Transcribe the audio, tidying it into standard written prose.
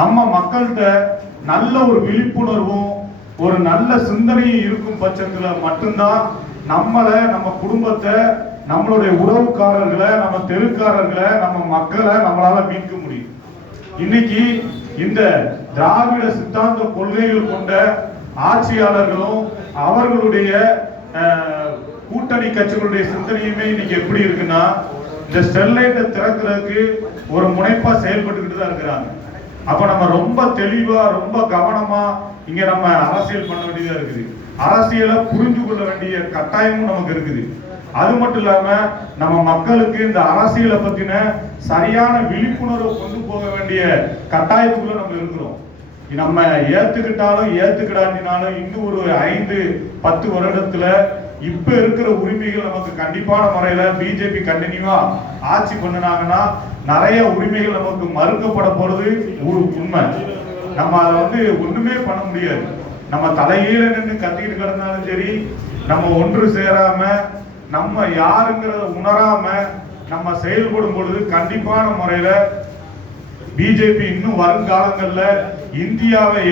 நம்ம மக்கள்கிட்ட நல்ல ஒரு விழிப்புணர்வும் ஒரு நல்ல சிந்தனையும் இருக்கும் பட்சத்துல மட்டும்தான் நம்மளை, நம்ம குடும்பத்தை, நம்மளுடைய உறவுக்காரர்களை, நம்ம தெருக்காரர்களை, நம்ம மக்களை நம்மளால மீட்க முடியும். இன்னைக்கு இந்த திராவிட சித்தாந்த கொள்கைகள் கொண்ட ஆட்சியாளர்களும் அவர்களுடைய கூட்டணி கட்சிகளுடைய சிந்தனையுமே இன்னைக்கு எப்படி இருக்குன்னா, இந்த ஸ்டெர்லைட்டை திறக்கிறதுக்கு ஒரு முனைப்பா செயல்பட்டுக்கிட்டு தான் இருக்கிறாங்க. அப்ப நம்ம ரொம்ப தெளிவா, ரொம்ப கவனமா இங்க நம்ம அரசியல் பண்ண வேண்டியதா இருக்குது. அரசியலை புரிந்து கொள்ள வேண்டிய கட்டாயமும் நமக்கு இருக்குது. அது மட்டும் இல்லாம நம்ம மக்களுக்கு இந்த அரசியலை பத்தின சரியான விழிப்புணர்வை கொண்டு போக வேண்டிய கட்டாயத்துக்குள்ள நம்ம இருக்கிறோம். நம்ம ஏத்துக்கிட்டாலும் ஏத்துக்கிடாட்டினாலும் இன்னும் ஒரு 5-10 வருடத்துல இப்ப இருக்கிற உரிமைகள் நமக்கு கண்டிப்பான முறையில பிஜேபி கண்டினியூவா ஆட்சி பண்ணினாங்கன்னா நிறைய உரிமைகள் நமக்கு மறுக்கப்பட போறது ஒரு உண்மை. நம்ம அதை ஒண்ணுமே பண்ண முடியாது. நம்ம தலைகீழ நின்று கத்திக்கிட்டு கிடந்தாலும் சரி, நம்ம ஒன்று சேராம, நம்ம யாருங்கிறத உணராம நம்ம செயல்படும் பொழுது கண்டிப்பான முறையில பிஜேபி இன்னும் வருங்காலங்கள்ல இந்தியாவை